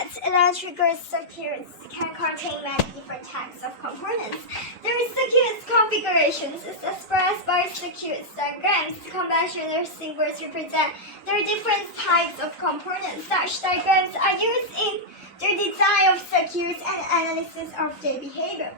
that electrical circuits can contain many different types of components. Their circuit configurations is expressed by circuit diagrams. Conventional symbols represent their different types of components. Such diagrams are used in the design of circuits and analysis of their behavior.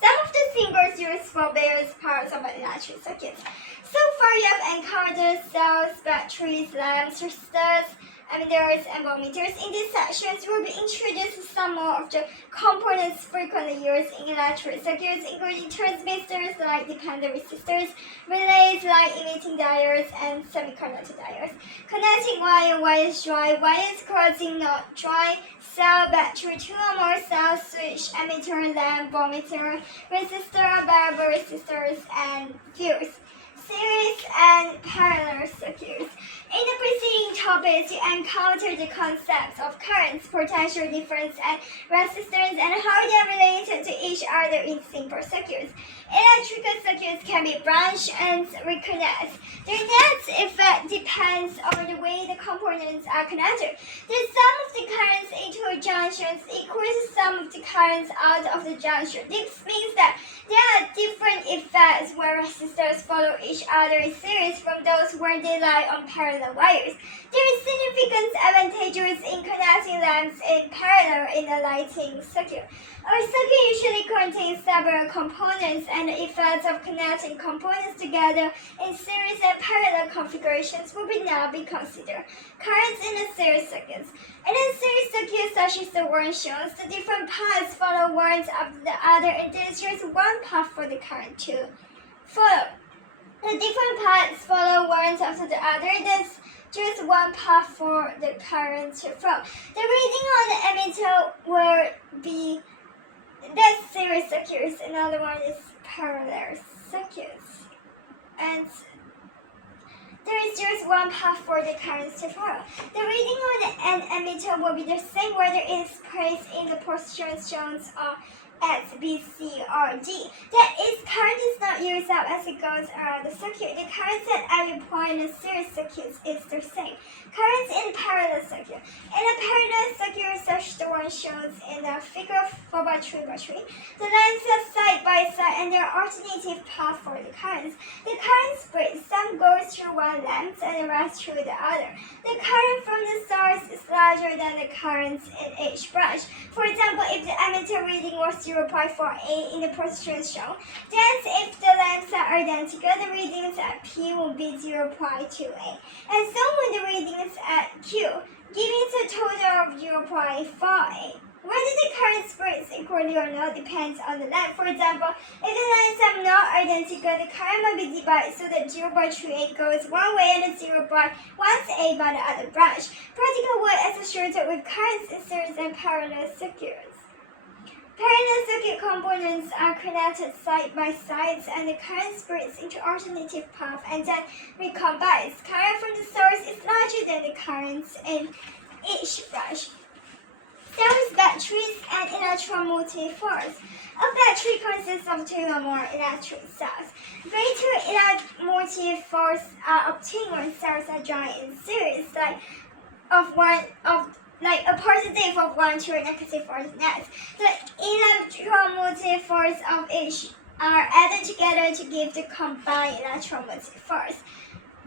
Some of the symbols used for various parts of an electric circuit. So far, you have encountered cells, batteries, lamps, resistors, emitters, and voltmeters. In these sections, we will be introduced to some more of the components frequently used in electric circuits, including transistors like dependent resistors, relays like emitting diodes, and semiconductor diodes. Connecting wire, wires dry, wires crossing not dry, cell, battery, two or more cells, switch, emitter, lamp, voltmeter, resistor, variable resistors, and fuse. Series and parallel circuits. In the preceding topics, you encountered the concepts of currents, potential difference, and resistance, and how they are related to each other in simple circuits. Electrical circuits can be branched and reconnected. Their net effect depends on the way the components are connected. The sum of the currents into junctions equals the sum of the currents out of the junction. This means that there are different effects where resistors follow each other in series from those where they lie on parallel wires. There is significant advantages in connecting lamps in parallel in a lighting circuit. Our circuit usually contains several components, and the effects of connecting components together in series and parallel configurations will now be considered. Currents in a series circuits. In a series circuit such as the one shown, the different paths follow one after the other, and there is just one path for the current to follow. The different paths follow one after the other. There's just one path for the current to flow. The reading on the emitter will be that's series circuits. Another one is parallel circuits. And there is just one path for the currents to follow. The reading on the emitter will be the same whether it is placed in the positions shown or X, B, C, or D. That is, current is not used up as it goes around the circuit. The current at every point in the series circuit is the same. Currents in parallel circuit. In a parallel circuit such the one shown in the figure 4x3x3, the lines are side by side and there are alternative paths for the currents. The current splits. Some goes through one lamp and the rest through the other. The current from the source is larger than the currents in each branch. For example, if the emitter reading was 0.48 in the position shown, then if the lamps are identical, the readings at P will be 0.28, and so will the readings at Q, giving a total of 0.48. Whether the current splits equally or not depends on the lamp. For example, if the lamps are not identical, the current might be divided so that 0.38 goes one way and 0.18 by the other branch. Practical work associated with currents in series and parallel circuits. Parallel circuit components are connected side by side, and the current splits into alternative paths and then recombines. Current from the source is larger than the currents in each branch. Cells, batteries, and electromotive force. A battery consists of two or more electric cells. Greater electromotive force are obtained when cells are joined in series, like a positive of one to a negative of net. The electromotive force of each are added together to give the combined electromotive force.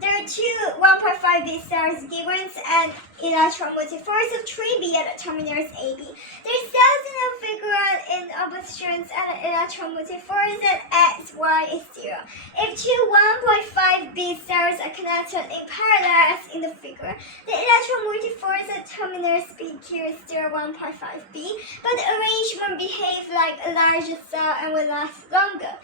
There are two 1.5B cells given an electromotive force of 3B at the terminals AB. There are cells in a figure in oppositions and an electromotive force at X, Y is 0. If two 1.5B cells are connected in parallel as in the figure, the electromotive force at terminals BQ is still 1.5B, but the arrangement behaves like a larger cell and will last longer.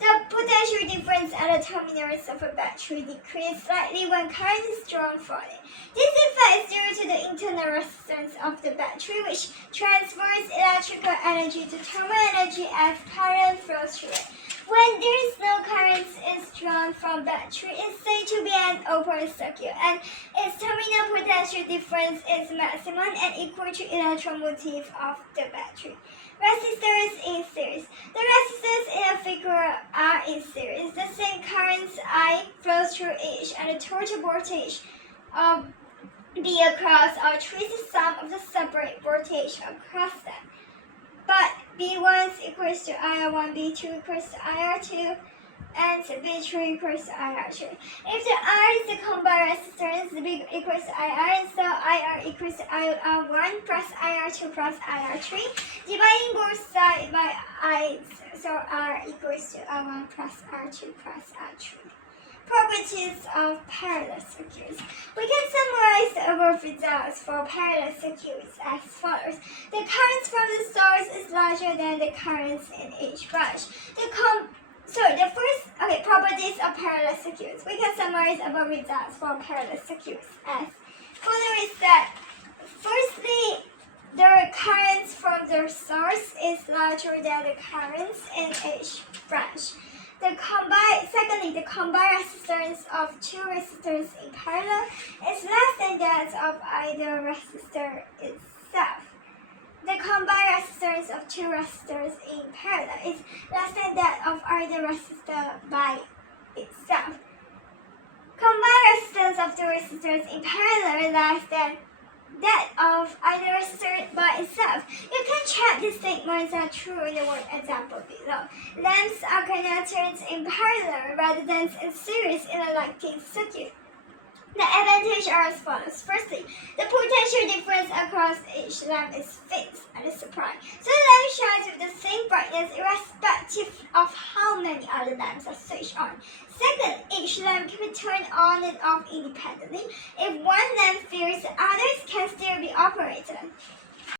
The potential difference at the terminals of a battery decreases slightly when current is drawn from it. This effect is due to the internal resistance of the battery, which transfers electrical energy to thermal energy as current flows through it. When there is no current is drawn from battery, it's said to be an open circuit, and its terminal potential difference is maximum and equal to electromotive of the battery. Resistors in series. The resistors in a figure are in series. The same currents I flows through each, and the total voltage of B across all trees is sum of the separate voltage across them. But B1 is equals to IR1, B2 equals to IR2, and B3 equals to IR3. If the R is the combined resistance, B equals to IR, and so IR equals to IR1 plus IR2 plus IR3. Dividing both sides by I, so R equals to R1 plus R2 plus R3. Properties of parallel circuits. We can summarize the above results for parallel circuits as follows. The current from the source is larger than the currents in each branch. Properties of parallel circuits. We can summarize above results for parallel circuits as following is that firstly, the currents from the source is larger than the currents in each branch. Secondly, the combined resistance of two resistors in parallel is less than that of either resistor itself. The combined resistance of two resistors in parallel is less than that of either resistor by itself. Combined resistance of two resistors in parallel is less than that of either resistor by itself. You can check these statements are true in the word example below. Lamps are connected in parallel rather than in series in a electric circuit. The advantages are as follows. Firstly, the potential difference across each lamp is fixed at the supply. So the lamp shines with the same brightness irrespective of how many other lamps are switched on. Second, each lamp can be turned on and off independently. If one lamp fails, the others can still be operated.